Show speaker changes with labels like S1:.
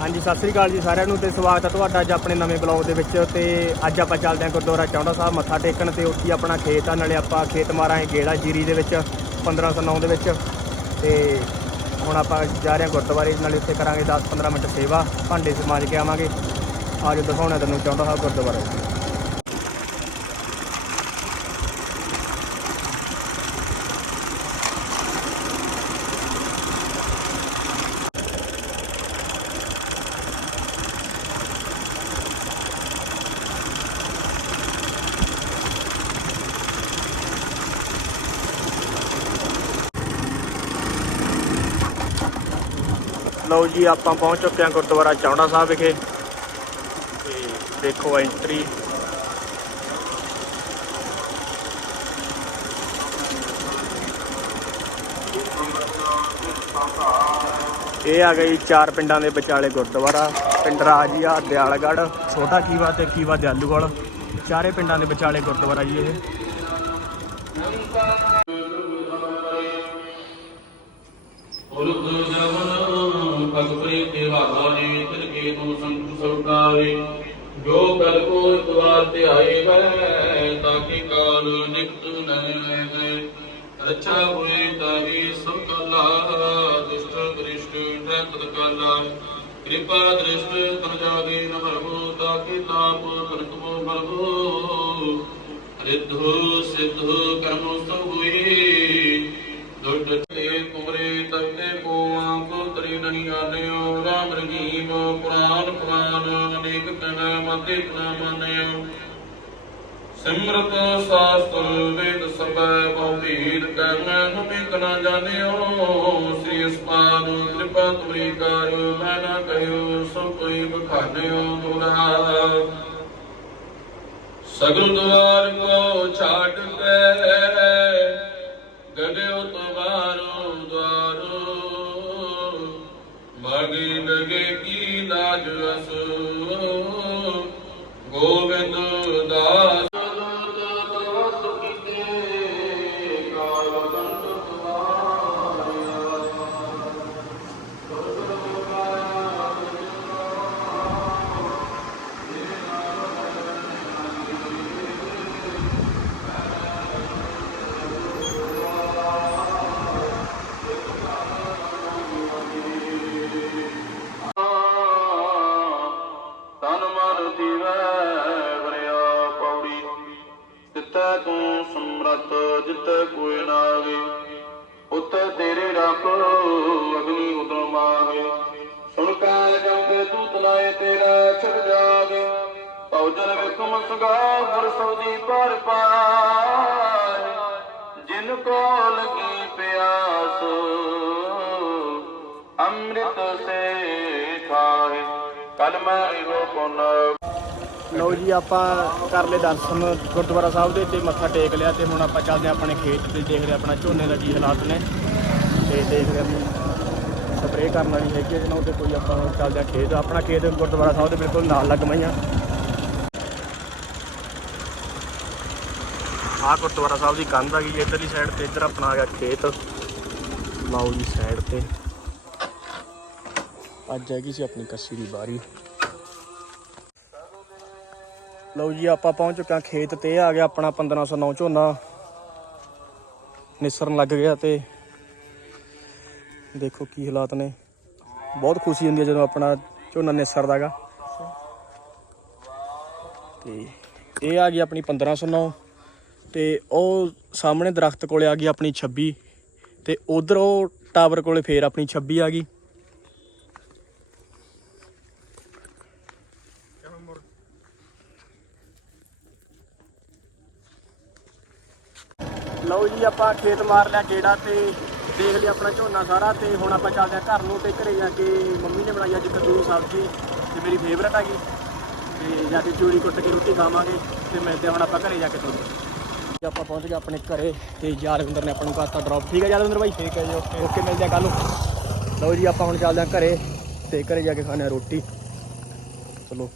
S1: ਹਾਂਜੀ, ਸਤਿ ਸ੍ਰੀ ਅਕਾਲ ਜੀ ਸਾਰਿਆਂ ਨੂੰ ਤੇ ਸਵਾਗਤ ਹੈ ਤੁਹਾਡਾ ਅੱਜ ਆਪਣੇ ਨਵੇਂ ਬਲੌਗ ਦੇ ਵਿੱਚ ਤੇ ਅੱਜ ਆਪਾਂ ਚੱਲਦੇ ਹਾਂ ਗੁਰਦੁਆਰਾ ਚੌਂਡਾ ਸਾਹਿਬ, ਮੱਥਾ ਟੇਕਣ ਤੇ ਉੱਥੇ ਆਪਣਾ ਖੇਤ ਆ, ਨਾਲੇ ਆਪਾਂ ਖੇਤ ਮਾਰਾਂਗੇ ਗੇੜਾ ਜੀਰੀ ਦੇ ਵਿੱਚ 1509 ਦੇ ਵਿੱਚ ਤੇ ਹੁਣ ਆਪਾਂ ਜਾ ਰਹੇ ਹਾਂ ਗੁਰਦੁਆਰੇ, ਨਾਲੇ ਉੱਥੇ ਕਰਾਂਗੇ 10-15 ਮਿੰਟ ਸੇਵਾ, ਭਾਂਡੇ ਸਮਾਜ ਕੇ ਆਵਾਂਗੇ। ਆਜੋ ਦਿਖਾਉਣਾ ਤੈਨੂੰ ਚੌਂਡਾ ਸਾਹਿਬ ਗੁਰਦੁਆਰਾ। ਲਓ ਜੀ, ਆਪਾਂ ਪਹੁੰਚ ਚੁੱਕੇ ਹਾਂ ਗੁਰਦੁਆਰਾ ਚੌੜਾ ਸਾਹਿਬ ਵਿਖੇ। ਤੇ ਦੇਖੋ ਐਂਟਰੀ ਇਹ ਆ ਗਈ ਚਾਰ ਪਿੰਡਾਂ ਦੇ ਵਿਚਾਲੇ ਗੁਰਦੁਆਰਾ, ਪਿੰਡ ਰਾਜੀਆ, ਦਿਆਲਗੜ੍ਹ। ਛੋਟਾ ਕੀਵਾ ਤੇ ਕੀਵਾ ਦਿਆਲੂਵਾਲ ਚਾਰੇ ਪਿੰਡਾਂ ਦੇ ਵਿਚਾਲੇ ਗੁਰਦੁਆਰਾ ਜੀ ਇਹ।
S2: ਉਰਦ ਜਵਨ ਭਗਪਰੀ ਕੇ ਵਾਧਾਰੇ ਤਿਲ ਕੇ ਤੂੰ ਸੰਤ ਸਵਕਾਰੇ ਜੋ ਕਲ ਕੋ ਇੱਕ ਤੇ ਆਏ ਵੈ ਤਾਂ ਕਿ ਕਾਲ ਨਿਕਟ ਨਹਿ ਗਏ ਰੱਛਾ ਹੋਏ ਤਾਹੀ ਸਭ ਕਲਾ, ਦੁਸ਼ਟ ਦ੍ਰਿਸ਼ਟ ਤਤ ਕਾਲਾ ਕਿਰਪਾ ਦ੍ਰਿਸ਼ਟ ਤਨ ਜਾਦੇ ਨ ਤਾਂ ਕਿ ਤਾਪ ਤਨਕਮੋ ਮਰਗੋ ਰਿੱਧੋ ਸਿੱਧੋ ਕਰਮੋ ਸਭ ਹੋਈ ਤਨ ਮਤੇ ਨਾ ਮਾਨਿਓ ਸਿਮਰਤ ਸਾਸਤਰ ਵੇਦ ਸਭੈ ਬਹੁ ਭੀਰ ਕੈ ਮੈਂ ਜਾਣਿਓ ਸ੍ਰੀ ਅਸਪਾਨ ਕਿਰਪਾ ਤੁਮਰੀ ਕਰ ਮੈਂ ਨਾ ਕਹਿਓ ਸੋ ਕੋਈ ਬਖਾਨਿਓ ਦੁਰਾ ਸਗਲ ਦੁਆਰ ਕੋ ਛਾਟ ਕੇ ਗਲਿਓ ਤਵਾਰੋ ਦਵਾਰੋ ਮਗੀ ਲਗੇ ਕੀ ਲਾਜ ਅਸ ਤਿਤੈ ਤੂੰ ਸਮਰਤ ਜਿਤੈ ਕੋਈ ਨਾ ਆਵੇ। ਤੇਰੇ ਰੱਖ ਅਗਨੀ ਉਦਮ ਸੁਣ ਕੈ ਜੰਗੇ ਦੂਤ ਲਾਏ ਤੇਰਾ ਛੜ ਜਾਵੇ। ਪੌਜਨ ਵਿਕਮ ਸਗਾ ਗੁਰ ਸੌਦੀ ਪਰ ਪਾਏ। ਜਿਨ ਕੋ ਲਗੀ ਪਿਆਸ, ਅੰਮ੍ਰਿਤ ਸੇ ਖਾਏ। ਕਲ ਮੈਂ ਇਹੋ ਪੁਨ
S1: ਲਓ ਜੀ, ਆਪਾਂ ਕਰ ਲਏ ਦਰਸ਼ਨ ਗੁਰਦੁਆਰਾ ਸਾਹਿਬ ਦੇ ਤੇ ਮੱਥਾ ਟੇਕ ਲਿਆ ਤੇ ਹੁਣ ਆਪਾਂ ਚੱਲਦੇ ਹਾਂ ਆਪਣੇ ਖੇਤ ਤੇ ਦੇਖਦੇ ਹਾਂ ਆਪਣਾ ਝੋਨੇ ਦਾ ਕੀ ਹਾਲਾਤ ਨੇ। ਤੇ ਦੇਖਦੇ ਹਾਂ ਸਪਰੇਅ ਕਰਨ ਵਾਲੀ ਹੈਗੀ ਹੈ ਜਿਹਨਾਂ ਤੇ ਕੋਈ ਆਪਾਂ ਚੱਲਦੇ ਹਾਂ ਖੇਤ। ਆਪਣਾ ਖੇਤ ਗੁਰਦੁਆਰਾ ਸਾਹਿਬ ਦੇ ਬਿਲਕੁਲ ਨਾਲ ਲੱਗ ਲੱਗਵਾਈਆਂ ਆਹ ਗੁਰਦੁਆਰਾ ਸਾਹਿਬ ਦੀ ਕੰਧ ਆ ਗਈ ਇੱਧਰਲੀ ਸਾਈਡ ਤੇ, ਇੱਧਰ ਆਪਣਾ ਆ ਗਿਆ ਖੇਤ। ਲਾਓ ਜੀ ਸਾਈਡ ਤੇ। ਅੱਜ ਹੈਗੀ ਸੀ ਆਪਣੀ ਕੱਸੀ ਦੀ ਬਾਰੀ। ਲਓ ਜੀ, ਆਪਾਂ ਪਹੁੰਚ ਚੁੱਕੇ ਖੇਤ ਤੇ ਇਹ ਆ ਗਿਆ ਆਪਣਾ 1509 ਝੋਨਾ। ਨਿਸਰਨ ਲੱਗ ਗਿਆ ਤੇ ਦੇਖੋ ਕੀ ਹਾਲਾਤ ਨੇ। ਬਹੁਤ ਖੁਸ਼ੀ ਹੁੰਦੀ ਹੈ ਜਦੋਂ ਆਪਣਾ ਝੋਨਾ ਨਿਸਰਦਾਗਾ। ਤੇ ਇਹ ਆ ਗਈ ਆਪਣੀ 1509 ਤੇ ਉਹ ਸਾਹਮਣੇ ਦਰਖਤ ਕੋਲੇ ਆ ਗਈ ਆਪਣੀ 26 ਤੇ ਉਧਰ ਉਹ ਟਾਵਰ ਕੋਲੇ ਫੇਰ ਆਪਣੀ 26 ਆ ਗਈ। ਲਓ ਜੀ ਆਪਾਂ ਖੇਤ ਮਾਰ ਲਿਆ ਗੇੜਾ ਤੇ ਦੇਖ ਲਿਆ ਆਪਣਾ ਝੋਨਾ ਸਾਰਾ ਤੇ ਹੁਣ ਆਪਾਂ ਚੱਲਦੇ ਆ ਘਰ ਨੂੰ ਤੇ ਘਰੇ ਜਾ ਕੇ ਮੰਮੀ ਨੇ ਬਣਾਈ ਅੱਜ ਕੱਦੂ ਸਬਜ਼ੀ ਤੇ ਮੇਰੀ ਫੇਵਰਟ ਹੈਗੀ ਤੇ ਜਾ ਕੇ ਚੂਰੀ ਕੁੱਟ ਕੇ ਰੋਟੀ ਖਾਵਾਂਗੇ ਤੇ ਮਿਲਦੇ ਹੁਣ ਆਪਾਂ ਘਰੇ ਜਾ ਕੇ ਤੁਹਾਨੂੰ। ਆਪਾਂ ਪਹੁੰਚ ਗਏ ਆਪਣੇ ਘਰੇ ਤੇ ਯਾਦਵਿੰਦਰ ਨੇ ਆਪਾਂ ਨੂੰ ਕਰਤਾ ਡ੍ਰੌਪ ਠੀਕ ਹੈ ਯਾਦਵਿੰਦਰ ਭਾਈ ਠੀਕ ਹੈ ਜੀ ਓਕੇ ਓਕੇ ਮਿਲਦੇ ਆ ਕੱਲ ਨੂੰ। ਲਓ ਜੀ ਆਪਾਂ ਹੁਣ ਚੱਲਦੇ ਆ ਘਰੇ ਤੇ ਘਰੇ ਜਾ ਕੇ ਖਾਣੇ ਆ ਰੋਟੀ। ਚਲੋ।